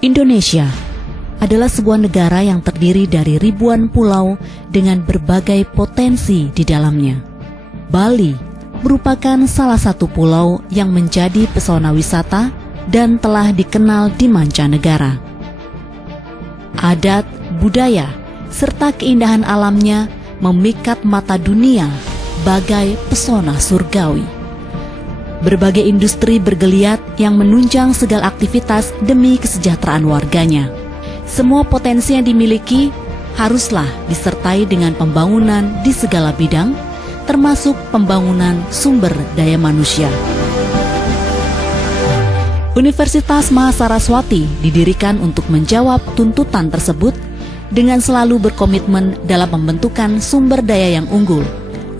Indonesia adalah sebuah negara yang terdiri dari ribuan pulau dengan berbagai potensi di dalamnya. Bali merupakan salah satu pulau yang menjadi pesona wisata dan telah dikenal di mancanegara. Adat, budaya, serta keindahan alamnya memikat mata dunia bagai pesona surgawi. Berbagai industri bergeliat yang menunjang segala aktivitas demi kesejahteraan warganya. Semua potensi yang dimiliki haruslah disertai dengan pembangunan di segala bidang, termasuk pembangunan sumber daya manusia. Universitas Mahasaraswati didirikan untuk menjawab tuntutan tersebut dengan selalu berkomitmen dalam pembentukan sumber daya yang unggul.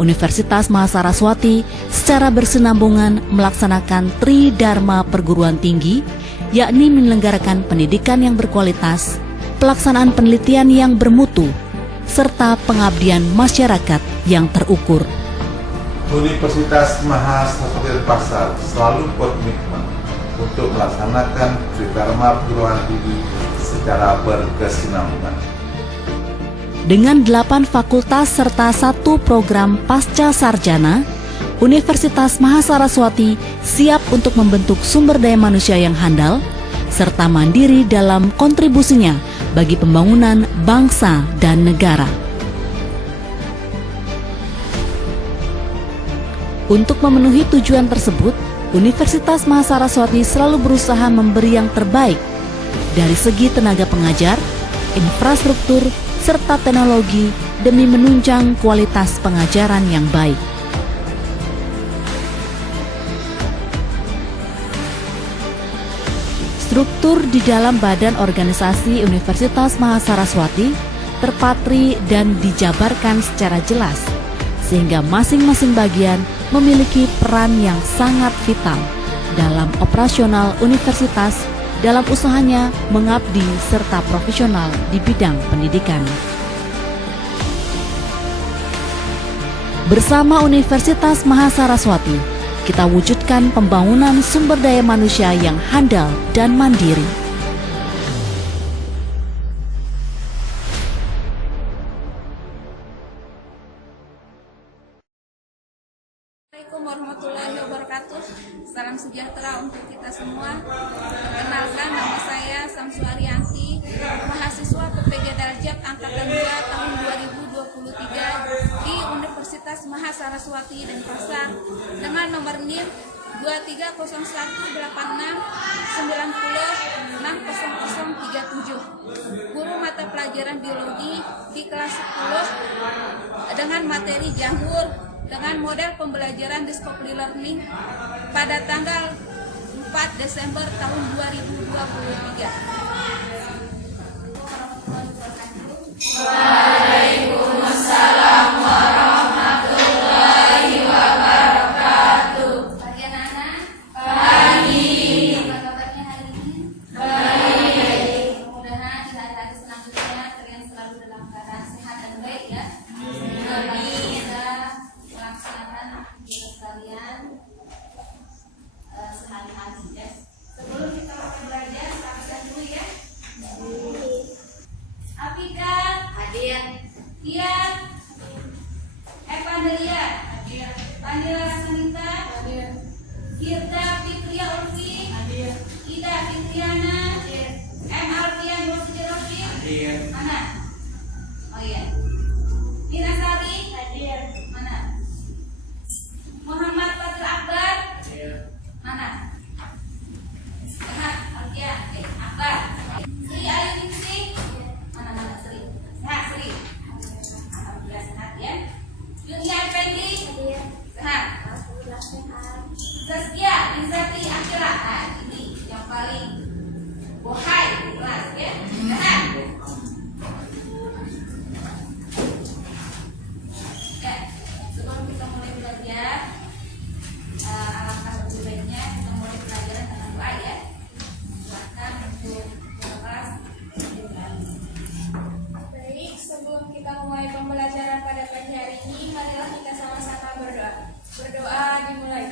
Universitas Mahasaraswati secara bersenambungan melaksanakan Tridharma perguruan tinggi, yakni menyelenggarakan pendidikan yang berkualitas, pelaksanaan penelitian yang bermutu, serta pengabdian masyarakat yang terukur. Universitas Mahasaraswati Denpasar selalu berkomitmen untuk melaksanakan Tridharma perguruan tinggi secara berkesinambungan. Dengan 8 fakultas serta 1 program pasca sarjana, Universitas Mahasaraswati siap untuk membentuk sumber daya manusia yang handal, serta mandiri dalam kontribusinya bagi pembangunan bangsa dan negara. Untuk memenuhi tujuan tersebut, Universitas Mahasaraswati selalu berusaha memberi yang terbaik dari segi tenaga pengajar, infrastruktur, serta teknologi demi menunjang kualitas pengajaran yang baik. Struktur di dalam badan organisasi Universitas Mahasaraswati terpatri dan dijabarkan secara jelas, sehingga masing-masing bagian memiliki peran yang sangat vital dalam operasional universitas dalam usahanya mengabdi serta profesional di bidang pendidikan. Bersama Universitas Mahasaraswati, kita wujudkan pembangunan sumber daya manusia yang handal dan mandiri. Assalamualaikum warahmatullahi wabarakatuh. Salam sejahtera untuk kita semua. Perkenalkan, nama saya Samsu Arianti, mahasiswa PPG Darjat Angkatan 2 tahun 2023 di Universitas Mahasaraswati Denpasar dengan nomor NIM 230186906037. Guru mata pelajaran biologi di kelas 10 dengan materi jamur dengan model pembelajaran discovery learning pada tanggal 4 Desember tahun 2023. Waalaikumsalam warahmatullahi wabarakatuh. Pagi anak-anak. Pagi. Apa kabarnya hari ini? Baik. Mudah-mudahan di hari-hari selanjutnya kalian selalu dalam keadaan sehat dan baik ya. Melaksanakan aktivitas kalian sehari-hari ya. Sebelum kita mulai belajar, absen dulu ya. Apika hadir. Tian Evangelia hadir. Pandila Rasanita hadir. Tirta Fitria Ulfi hadir. Ida Fitriana hadir. M. Alfian Bosirofi hadir. Mana? Oh iya. Dina Sari hadir. Mana? Muhammad Fadil Akbar hadir. Mana? Sehat, Alfian, Akbar. Sri Ayu Ningsih mana Sri? Sehat Sri. Alhamdulillah sehat ya. Dunia Effendi hadir. Sehat. Alhamdulillah sehat. Zaskia Izati Akira, nah ini yang paling bohai di kelas ya. Sehat. Ya, sebelum kita mulai belajar, alangkah lebih baiknya kita mulai pelajaran dengan doa ya. Silakan untuk kelas. Baik, sebelum kita mulai pembelajaran pada pagi hari ini, marilah kita sama-sama berdoa. Berdoa dimulai.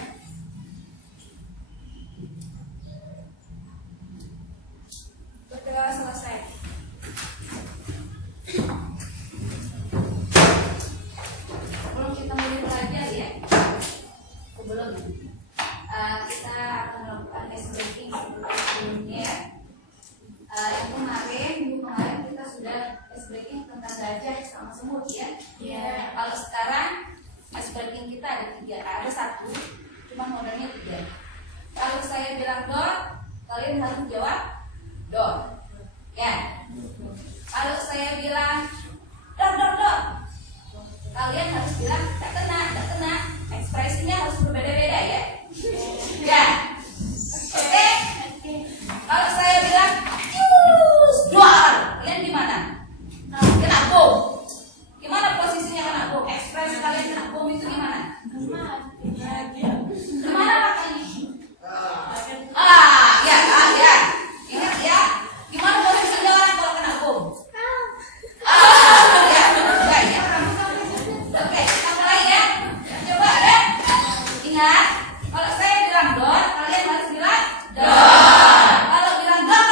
kalian harus jawab dor. Ya. Kalau saya bilang dor, kalian harus bilang tak kena. Ekspresinya harus berbeda-beda ya. Ya. Oke. Kalau saya bilang dor, kalian gimana? Kena bom. Gimana posisinya kena bom? Ekspresi kalian kena bom itu gimana? Gimana makanya? Ya. Ingat ya. Gimana posisinya orang kalau kena bom? Ya. Oke, kita mulai ya. Coba ya. Ingat, kalau saya bilang dor, kalian harus bilang dor. Kalau bilang dor.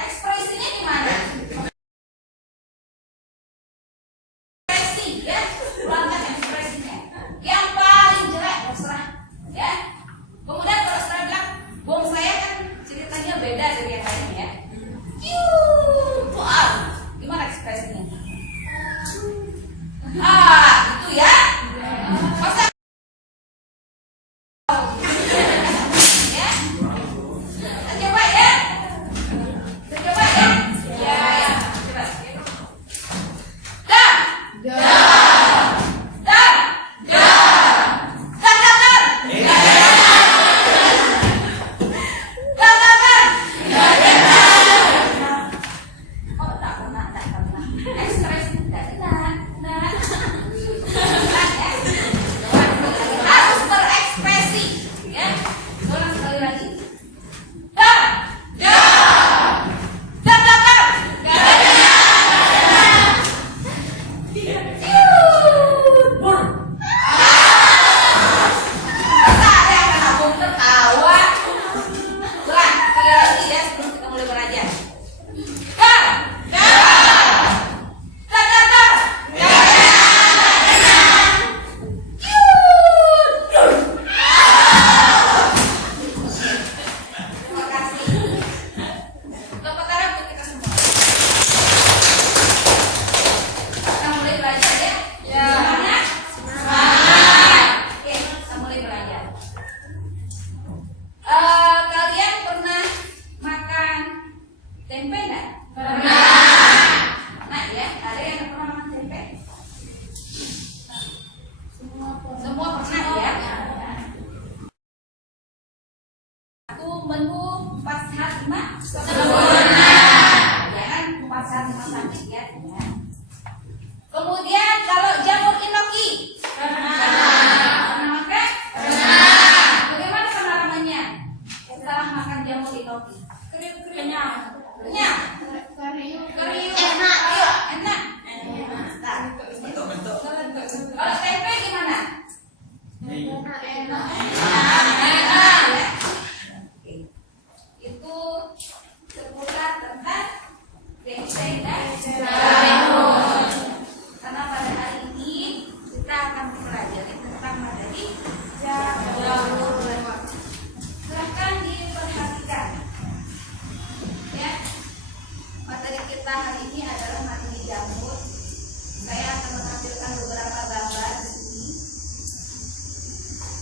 Ekspresinya gimana? Ekspresi ya. Ulangkan ekspresinya. Yang paling jelek terserah ya. Kemudian kalau saya bilang bom saya kan ceritanya beda dari yang lain ya. Gimana ekspresinya? Itu ya. Masa ya. Coba ya. Coba ya. Ya. Coba. Harus berekspresi ya. Ulang sekali lagi. Kalian pernah makan tempe nggak? Pernah ya? Ada yang pernah makan tempe? Semua pernah ya? Aku menu 4 sehat 5 sempurna. Jangan 4 sehat 5 sakit ya. Kemudian kalau jamur inoki pernah makan? Bagaimana pengalamannya setelah makan jamur inoki? Kenyang. Enak. Kalau tempe gimana? Enak. Itu seputar tentang tempe dan jamur. Karena pada hari ini kita akan mempelajari tentang materi jamur. Silahkan diperhatikan ya. Materi kita hari ini adalah materi jamur. Saya akan menampilkan beberapa gambar di sini.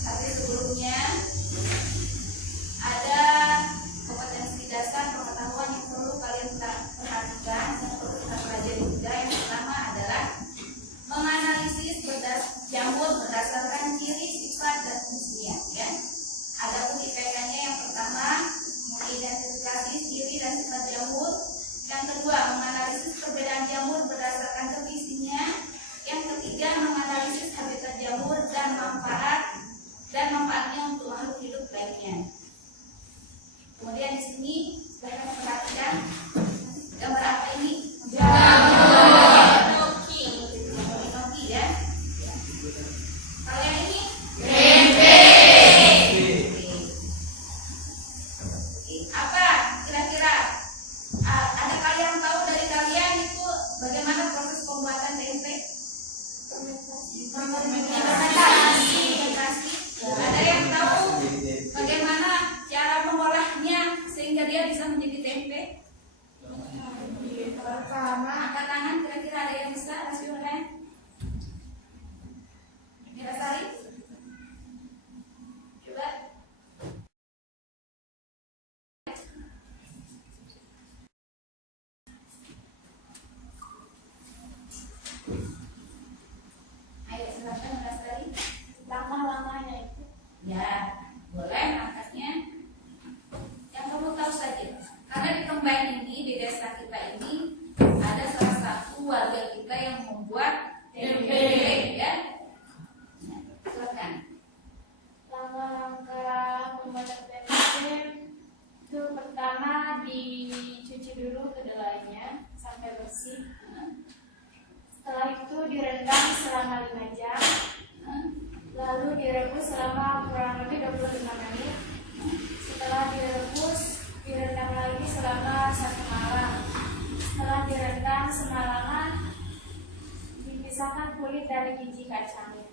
Tapi sebelumnya selama kurang lebih 25 menit. Setelah direbus, direndam lagi selama 1 malam. Setelah direndam semalaman, dipisahkan kulit dari biji kacangnya.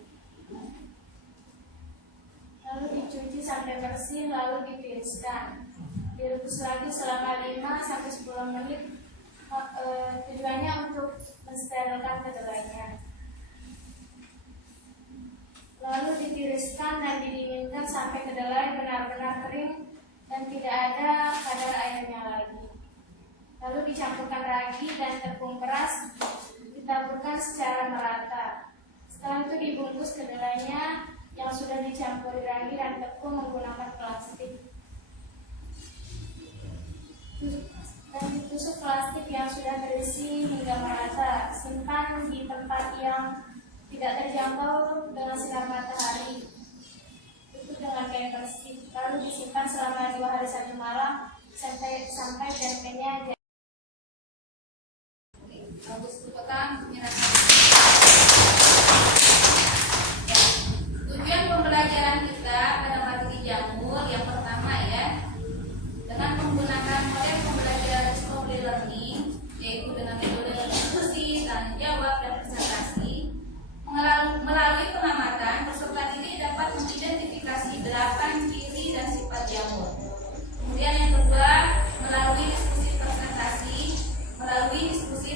Lalu dicuci sampai bersih, lalu ditiriskan. Direbus lagi selama 5-10 menit. Tujuannya untuk mensterilkan kedelainya. Lalu ditiriskan dan didinginkan sampai kedelai benar-benar kering dan tidak ada kadar airnya lagi. Lalu dicampurkan ragi dan tepung beras, ditaburkan secara merata. Setelah itu dibungkus kedelainya yang sudah dicampuri ragi dan tepung menggunakan plastik. Dan ditusuk plastik yang sudah terisi hingga merata. Simpan di tempat yang tidak terjangkau dengan sinar matahari. Tutup dengan kain bersih. Lalu disimpan selama 2 hari 1 malam sampai tempenya jadi. Bagus dipotong, menyerahkan. Tujuan pembelajaran kita pada materi jamur yang pertama ya, dengan menggunakan model pembelajaran discovery learning, yaitu dengan metode diskusi, tanya jawab, dan presentasi. Melalui pengamatan, peserta didik dapat mengidentifikasi 8 ciri dan sifat jamur. Kemudian yang kedua, melalui diskusi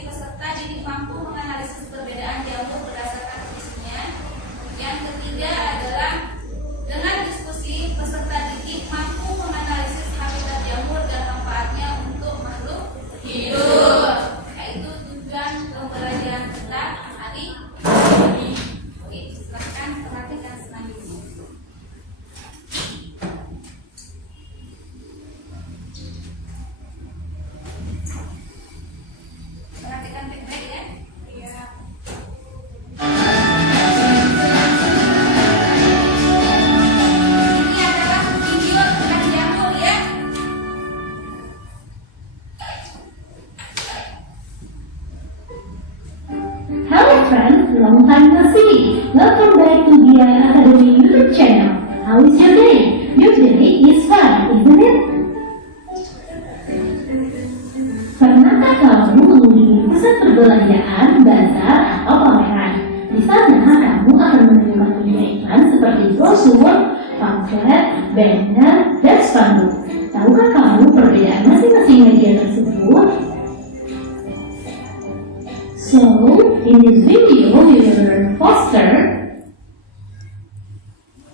peserta didik mampu menganalisis perbedaan jamur berdasarkan fungsinya. Yang ketiga adalah dengan diskusi peserta didik mampu menganalisis habitat jamur dan manfaatnya untuk makhluk hidup. Yaitu tujuan pembelajaran kita hari ini. Oke, silakan perhatikan selanjutnya. Perhatikan baik-baik ya. Iya. Ini adalah video tentang jamur ya. Hello friends, long time no see. Welcome back to the Academy YouTube channel. How is your day? Your day is fine, isn't it? Pernahkah kamu mengunjungi pusat perbelanjaan, bazar, atau pameran? Di sana kamu akan menemukan media iklan seperti brosur, pamflet, banner, dan spanduk. Tahukah kamu perbedaan masing-masing media tersebut? So, in this video, we will learn faster.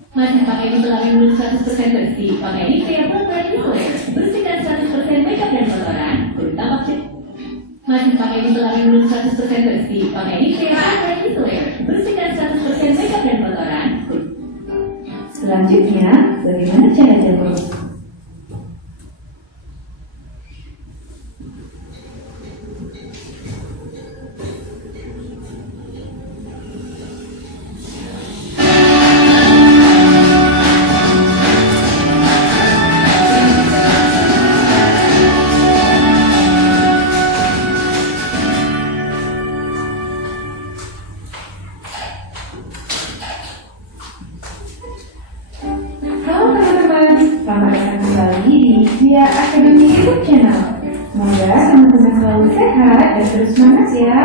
Masih pakai di belakang dulu 100% bersih, pakai ini variable ready clear. Bersihkan 100% makeup dan kotoran, kulit tampak cek. Masih pakai di belakang dulu 100% bersih, pakai ini variable ready clear. Bersihkan 100% makeup dan kotoran, kulit. Selanjutnya, bagaimana cara jamur? Halo teman-teman, selamat datang kembali di Via Academy YouTube channel. Semoga teman-teman selalu sehat dan terus semangat ya.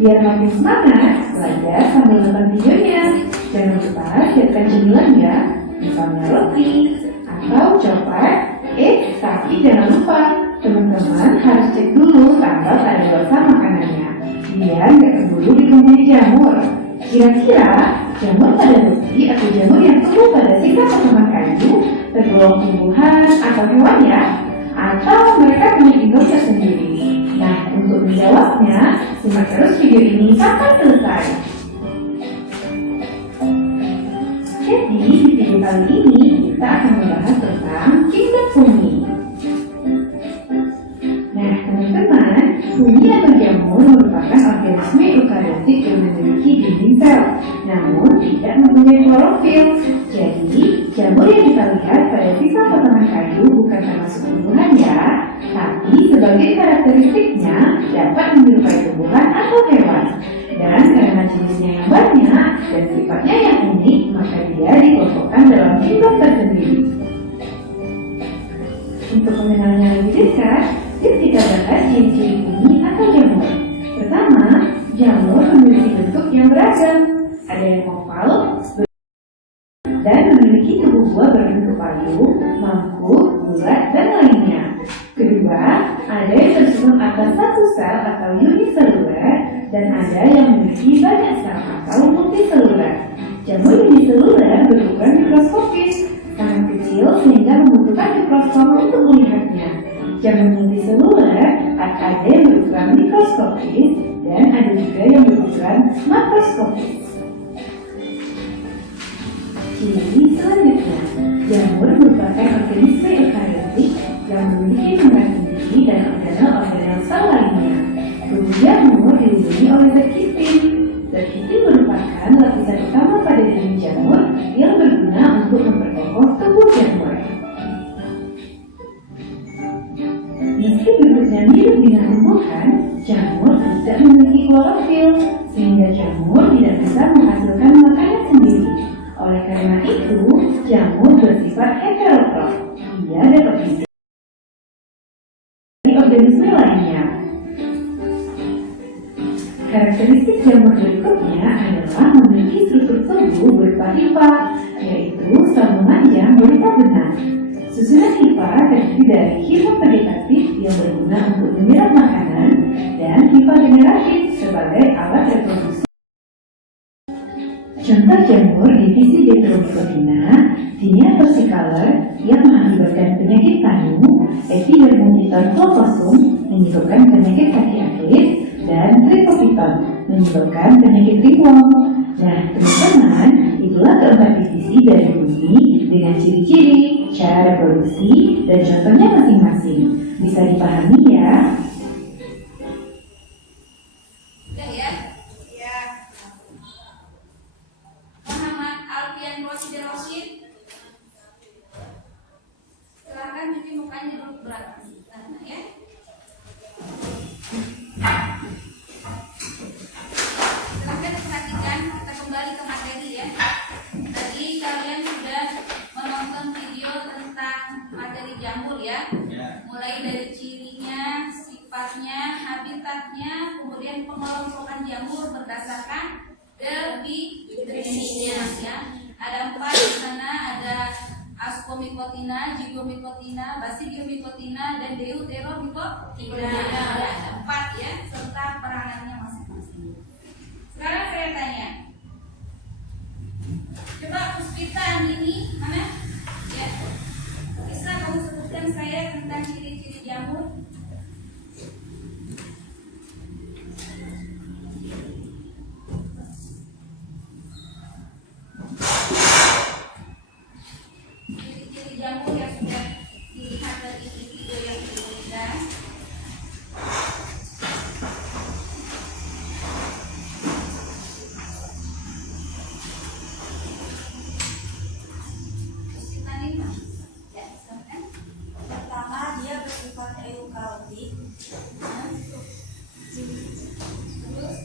Biar makin semangat, belajar sambil nonton videonya. Jangan lupa siapkan cemilan ya, misalnya roti atau coklat. Tapi jangan lupa teman-teman harus cek dulu tanggal kadaluarsa makanannya, biar nggak keburu dikonsumsi jamur. Kira-kira jamur pada roti atau jamur yang tumbuh pada sisa potongan kayu tergolong tumbuhan atau hewan ya? Atau mereka punya induk tersendiri? Nah, untuk menjawabnya, simak terus video ini sampai selesai. Jadi, di video kali ini kita akan membahas tentang kingdom fungi. Nah, teman-teman, fungi atau jamur merupakan organisme eukariotik yang memiliki dinding sel, namun tidak mempunyai klorofil. Jadi, jamur yang kita lihat pada sisa potongan kayu bukan termasuk tumbuhan ya, tapi sebagai karakteristiknya dapat menyerupai tumbuhan atau hewan. Dan karena jenisnya yang banyak dan sifatnya yang unik, maka dia dikelompokkan dalam jumlah tersendiri. Untuk mengenalnya lebih dekat, yuk kita bahas ciri-ciri bumi atau jamur. Pertama, jamur memiliki bentuk yang beragam. Ada yang oval, dan memiliki tubuh buah berbentuk payung, mangkuk, bulat, dan lainnya. Kedua, ada yang tersusun atas satu sel atau uniseluler, dan ada yang memiliki banyak sel atau multiseluler. Jamur uniseluler berukuran mikroskopis, sangat kecil sehingga membutuhkan mikroskop untuk melihatnya. Jamur multiseluler ada yang berukuran mikroskopis dan ada juga yang berukuran makroskopis. Ciri selanjutnya, jamur merupakan organisme eukariotik yang memiliki membran sendiri dan organel-organel sel lainnya. Tubuh jamur dilindungi oleh zat kitin. Zat kitin merupakan lapisan utama pada dinding jamur yang berguna untuk memperkokoh tubuh jamur. Meski bentuknya mirip dengan tumbuhan, jamur tidak memiliki klorofil, sehingga jamur tidak bisa menghasilkan makanan sendiri. Oleh karena itu, jamur bersifat heterotrof. Dia dapat hidup dari organisme lainnya. Karakteristik jamur berikutnya adalah memiliki struktur tubuh berupa hifa, yaitu sambungan yang berupa benang. Susunan hifa terdiri dari hifa vegetatif yang berguna untuk menyerap makanan dan hifa generatif sebagai alat reproduksi. Contoh jamur divisi Dendromycotina, Tinea versicolor yang mengakibatkan penyakit panu, Epidermodon flocosum menyebabkan penyakit kaki atlet, dan Trichophyton menyebabkan penyakit ringworm. Nah, teman-teman, itulah keempat divisi dari bumi dengan ciri-ciri, cara reproduksi, dan contohnya masing-masing. Bisa dipahami ya? Udah ya? Ya. Muhammad Alfian Rosid Rosid. Silahkan cuci mukanya dulu berat. Nah, ya. Silahkan perhatikan, kita kembali ke materi ya. Tadi kalian sudah menonton video tentang materi jamur ya. Mulai dari cirinya, sifatnya, habitatnya, kemudian pengelompokan jamur berdasarkan definisinya ya. Ada 4 di sana, ada Ascomycotina, Zygomycotina, Basidiomycotina, dan Deuteromycotina. Ada 4 ya, serta perangannya masing-masing. Sekarang saya tanya, coba Puspita ini mana? Ya, bisa kamu sebutkan saya tentang ciri-ciri jamur? Ciri-ciri jamur yang sudah dilihat dari video yang sebelumnya. Puspita ini, ya, silakan. Pertama, dia bersifat eukariotik. Terus,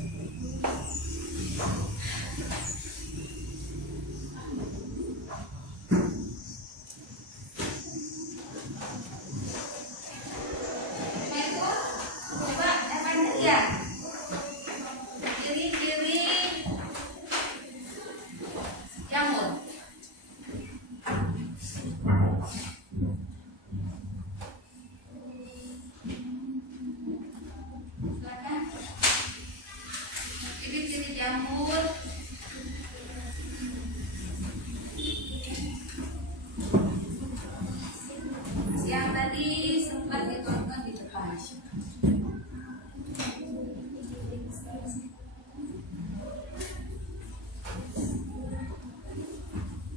Michael, coba apa ya? Ciri-ciri jamur. Silakan. Ciri-ciri jamur. Yang tadi sempat ditonton di depan.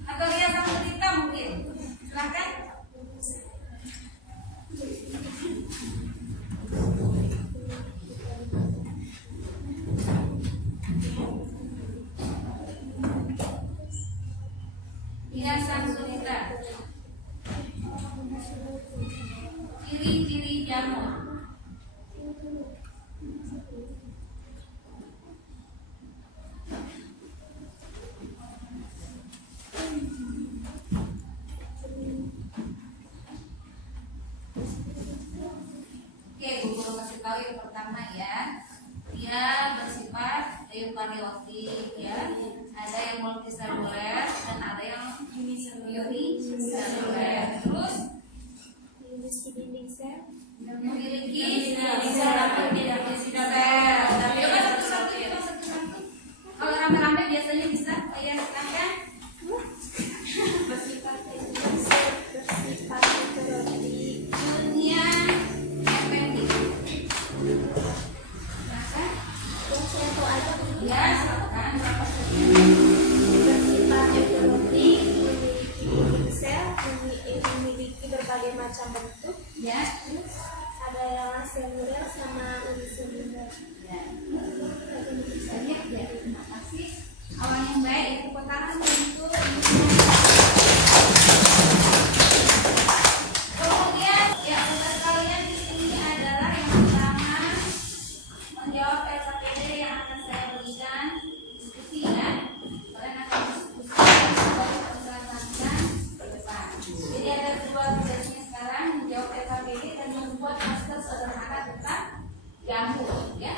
Atau lihat sama cerita mungkin. Silakan. Lihat sang cerita. Ciri-ciri jamur. yang pertama ya, dia bersifat eukariotik ya. Ada yang multiseluler dan ada yang uniseluler. Terus memiliki sel tapi tidak berisi sel. Coba satu-satu. Kalau rame-rame biasanya bisa kalian silakan. Bersifat heterodik. Dunia appendix. Silakan. Satu aja. Ya, silakan. Bersifat heterodik, memiliki sel, memiliki berbagai macam bentuk. Ya. Ada yang seluler sama uniseluler. Ya. Banyak ya. Terima kasih. Awal yang baik itu pertama untuk kemudian ya tugas kalian di sini adalah yang pertama menjawab LKPD yang akan saya berikan diskusi ya. Kalian akan diskusi baru menjelaskan ke depan. Jadi ada dua tugasnya sekarang, menjawab LKPD dan membuat master sederhana tentang jamur ya.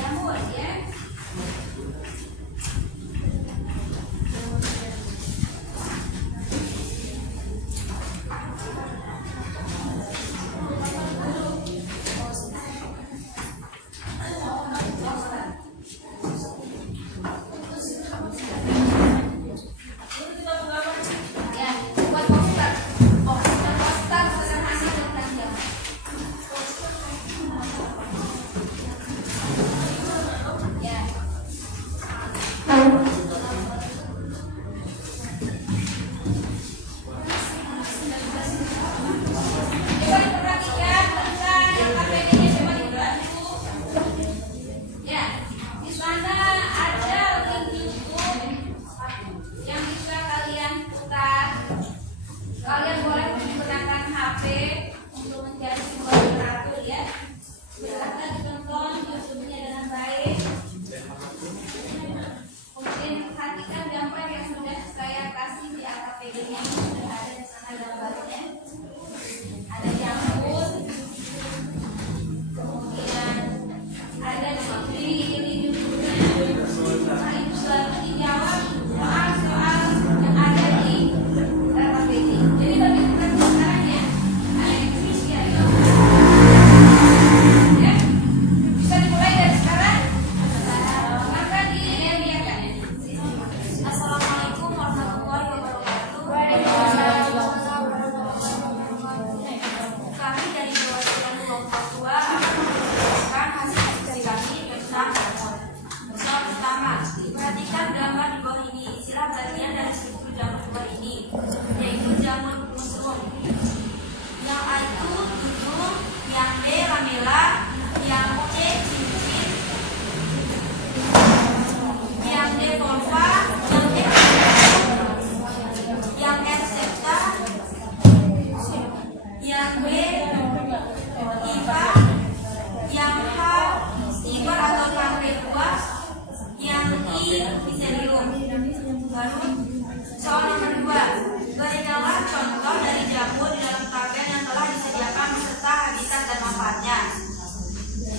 Jamur ya. Ya, buat poster. Poster sederhana tentang jamur. Ya. Coba diperhatikan tentang LKPD-nya, coba dibantu. Ya, di sana ada link YouTube yang bisa kalian putar. Kalian boleh menggunakan HP untuk mencari sumber literatur ya. Silahkan ditonton YouTube-nya dengan baik. Kemudian perhatikan gambar yang sudah saya kasih di LKPD-nya, sudah ada di sana gambarnya. Ada jamur, kemudian ada di sini YouTube-nya. Nah, itu selalu dijawab soal-soal yang ada di LKPD. Jadi bagi tugas sekarang ya, ada yang isi ya. Ya, bisa dimulai dari sekarang. Maka dilihat-lihatkan ya. Assalamualaikum warahmatullahi wabarakatuh. Kami dari perwakilan kelompok 2 akan menyampaikan hasil diskusi kami tentang jamur. Soal pertama, perhatikan gambar di bawah ini. Istilah bagian dari struktur jamur dua ini, yaitu jamur mushroom. Yang A itu tudung, yang B lamela, yang C cincin, yang D volva, yang E yang F septa, yang B iva, yang H stiper atau tangkai buah, yang I miselium. Baru soal nomor 2, berikanlah contoh dari jamur di dalam tabel yang telah disediakan beserta habitat dan manfaatnya.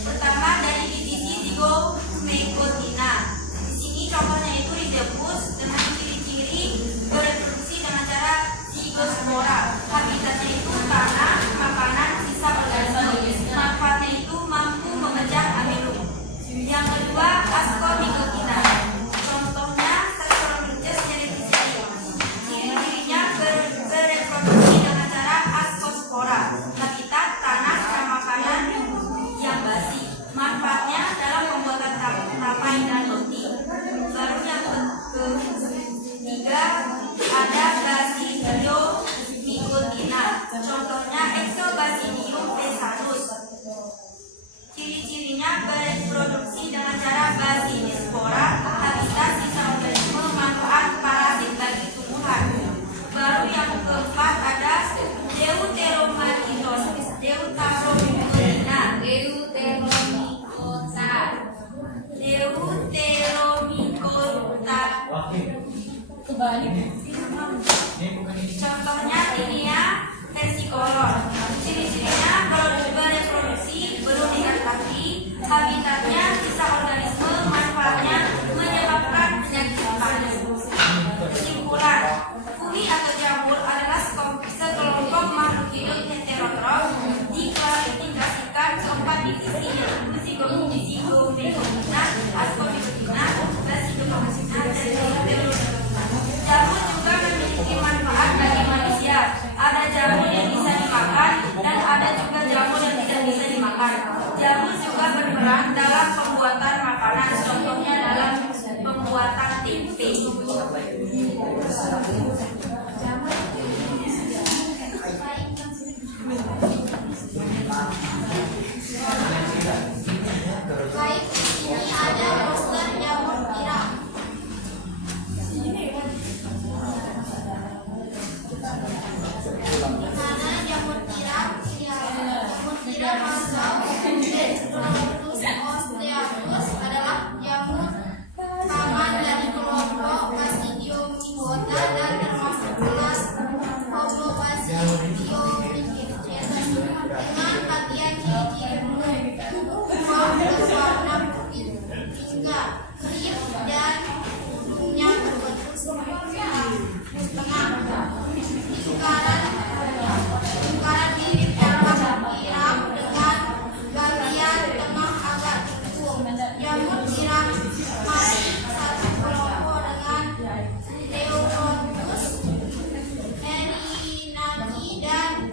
Pertama dari divisi Zygomycotina. Di sini contohnya itu ridebus dengan ciri-ciri bereproduksi dengan cara zygospora. Habitatnya itu tanah, makanan, sisa organisme. Manfaatnya itu mampu memecah amilum. Yang kedua Ascomycotina. Contohnya Saccharomyces cerevisiae. Ciri-cirinya bereproduksi dengan cara ascospora. Habitat tanah dan makanan yang basi. Manfaatnya dalam pembuatan tapai dan roti. Baru yang ketiga ada Basidiomycotina. Contohnya Exobasidium pesanus. Ciri-cirinya bereproduksi dengan cara basidispora. Habitat sisa organisme, manfaat parasit bagi tumbuhan. Baru yang keempat ada Deuteromycotina. Contohnya tinea versicolor. Ciri-cirinya bereproduksi, beruningan kaki, habitatnya sisa organisme, manfaatnya menyebabkan penyakit panas. Kesimpulan, fungi atau jamur adalah sekelompok makhluk hidup heterotrof diklasifikasikan keempat divisi yaitu Zygomicina, Ascomycina, Basidiomycina, dan Pteridophyta. Jamur juga memiliki manfaat bagi manusia. Ada jamur yang bisa dimakan dan ada juga jamur yang tidak bisa dimakan. Jamur juga berperan dalam pembuatan makanan, contohnya dalam pembuatan tempe. Baik, ini ada poster jamur tiram. Di mana jamur tiram atau Dendrochus osteacus adalah jamur kawan dari kelompok Basidiomycota dan termasuk kelas Hoplobasidiomycetes dengan bagian ciri-ciri buah berwarna putih hingga krim dan ujungnya berbentuk setengah lingkaran mirip jamur tiram dengan bagian tengah agak jungkung. Jamur tiram masih satu kelompok dengan Deuterochus erinaki dan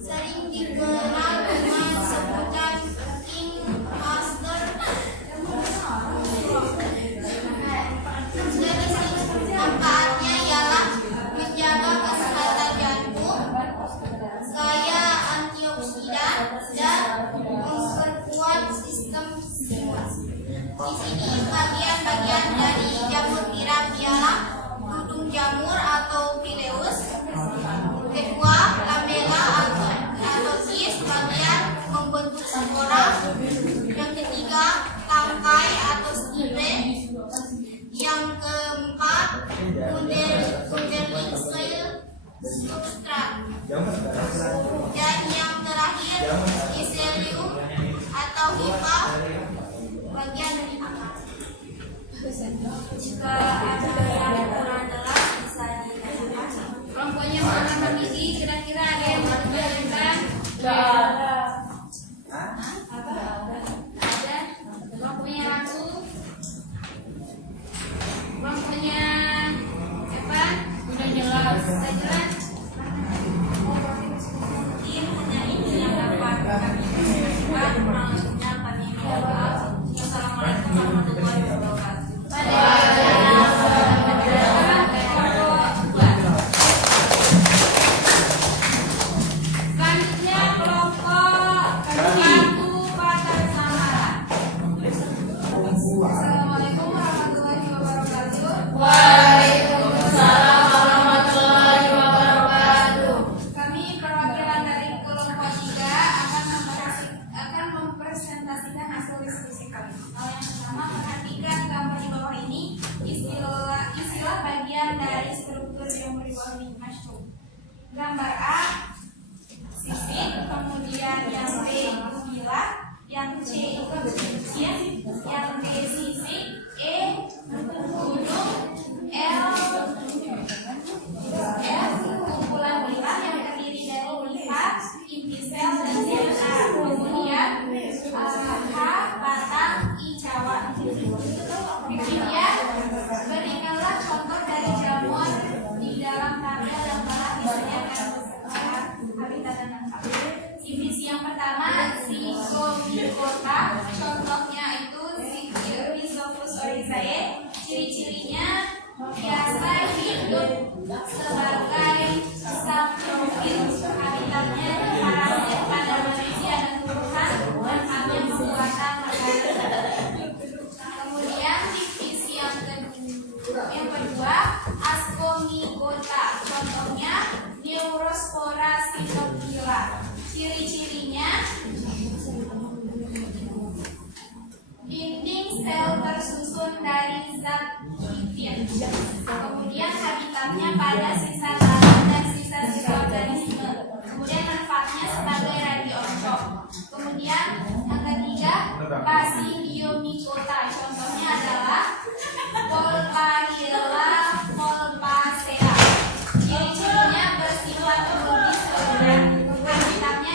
sering dikenal dengan sebutan King Master. Manfaatnya ialah menjaga kesehatan jantung, kaya antioksidan, dan memperkuat sistem imun. Di sini bagian-bagian dari jamur tiram ialah dudung jamur atau pileus, kedua lamela atau kis bagian membentuk spora, yang ketiga tangkai atau stipe, yang keempat underlying soil substrat, dan yang terakhir mycelium atau hifa bagian dari akar. Jika ada yang kurang jelas bisa ditanyakan. Kelompoknya mana Mbak Midi? Kira-kira ada yang mau ditanyakan? Ada. Kelompoknya Ratu. Kelompoknya Evan. Udah jelas. Sudah jelas. Mungkin hanya ini yang dapat kami sampaikan. Kurang lebihnya kami minta maaf. Wassalamualaikum warahmatullahi wabarakatuh. Selanjutnya kelompok satu Patar Samara. Assalamualaikum warahmatullahi wabarakatuh. Waalaikumsalam warahmatullahi wabarakatuh. Kami perwakilan dari kelompok 3 akan mempresentasikan hasil diskusi kami. Hal yang pertama, perhatikan gambar di bawah ini. Istilah bagian dari struktur yang di bawah ini mushroom. Gambar A sisik, kemudian yang B itu bilah, yang C itu cincin, yang D sisik, E gunung, L kumpulan bilah yang terdiri dari liha, inti sel, dan DNA. Kemudian H batang, I cawan. Kemudian berikanlah contoh dari jamur di dalam tabel yang telah disediakan habitat dan manfaat. Divisi yang pertama Zygomicota, contohnya itu Rhizopus oryzae. Ciri-cirinya biasa hidup sebagai saprofit, habitatnya parasit pada manusia dan tumbuhan, manfaatnya pembuatan makanan. Kemudian divisi yang kedua Ascomycota, contohnya Neurospora cytophylla. Ciri-cirinya dinding sel tersusun dari zat hifid. Kemudian habitatnya pada sisa tanah dan sisa-sisa organisme. Kemudian manfaatnya sebagai radiooncom. Kemudian yang ketiga, Basidiomycota. Contohnya adalah Polparilla polpacea. Ciri-cirinya bersifat multiseluler. Habitatnya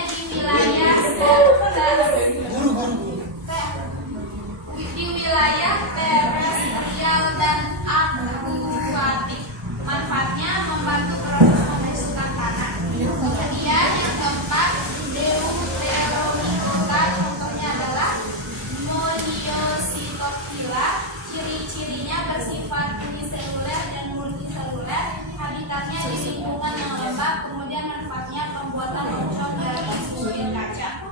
di wilayah terestrial dan akuatik. Manfaatnya membantu proses pembusukan tanah. Kemudian yang keempat, Deuteromycota. Contohnya adalah Moniositophylla. Ciri-cirinya bersifat uniseluler dan multiseluler. Habitatnya di lingkungan yang lembab. Kemudian manfaatnya pembuatan oncom dari bukit kaca.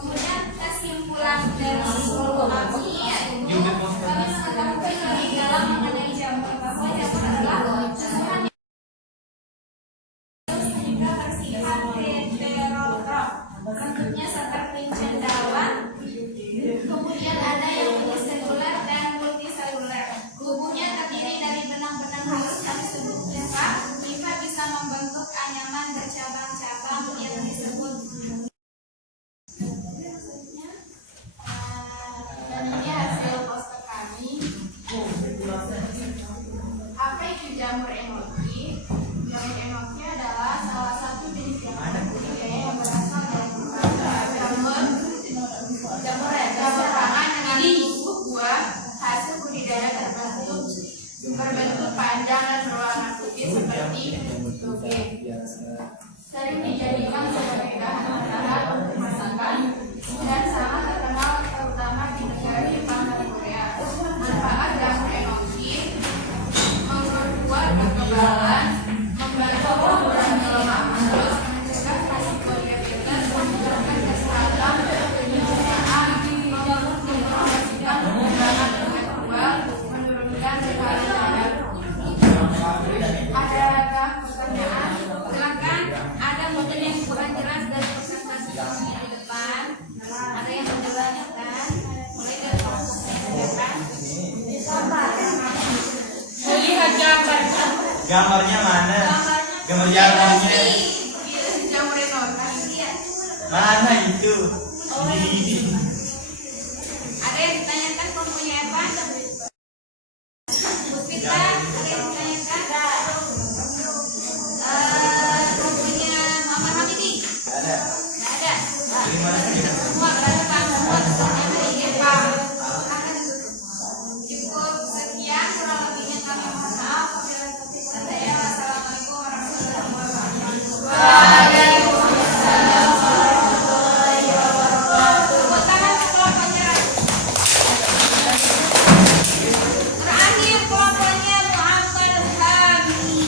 Kemudian kesimpulan dari kami yaitu kami mengetahui lebih dalam mengenai jamur bahwa jamur adalah tumbuhan sehingga bersifat heterotrof. Bentuknya seperti cendawan. Kemudian ada yang uniseluler dan multiseluler. Tubuhnya terdiri dari benang-benang halus yang disebut limfa. Limfa bisa membentuk anyaman bercabang-cabang yang disebut. Dan ini hasil poster kami. Apa itu jamur enoki? Jamur enoki adalah salah satu jenis jamur budidaya yang berasal dari jamur pangan dengan tumbuh buah hasil budidaya berbentuk panjang dan berwarna putih seperti toge. Sering dijadikan sebagai bahan makanan untuk masakan dan sangat terkenal terutama di negara Jepang dan Korea. Manfaat jamur enoki: memperkuat kekebalan, membantu mengurangi lemak, terus mencegah risiko diabetes, meningkatkan kesehatan pencernaan, mempromosikan perkembangan intelektual, menurunkan tekanan darah. Adakah pertanyaan? Silakan. Ada mungkin yang kurang jelas dari presentasi kami di depan. Ada yang menjelaskan? Mulai dari pertanyaan. Melihat gambar. Gambarnya mana? Gambar jamunya. Jamur enoki. Mana itu? Ada yang ditanyakan mempunyai apa? Bu Fita, ada yang ditanyakan? Mempunyai Muhammad Hamidi? Ada. Nggak ada. Dari mana saja? Semua berarti Pak, semua peserta dari Eva. Akan ditutup. Cukup sekian, kurang lebihnya kami mohon maaf. Wabillahi taufiq wal hidayah. Wassalamualaikum warahmatullahi wabarakatuh. Waalaikumsalam warahmatullahi wabarakatuh. Tepuk tangan untuk kelompoknya. Terakhir kelompoknya Muhammad Hamidi.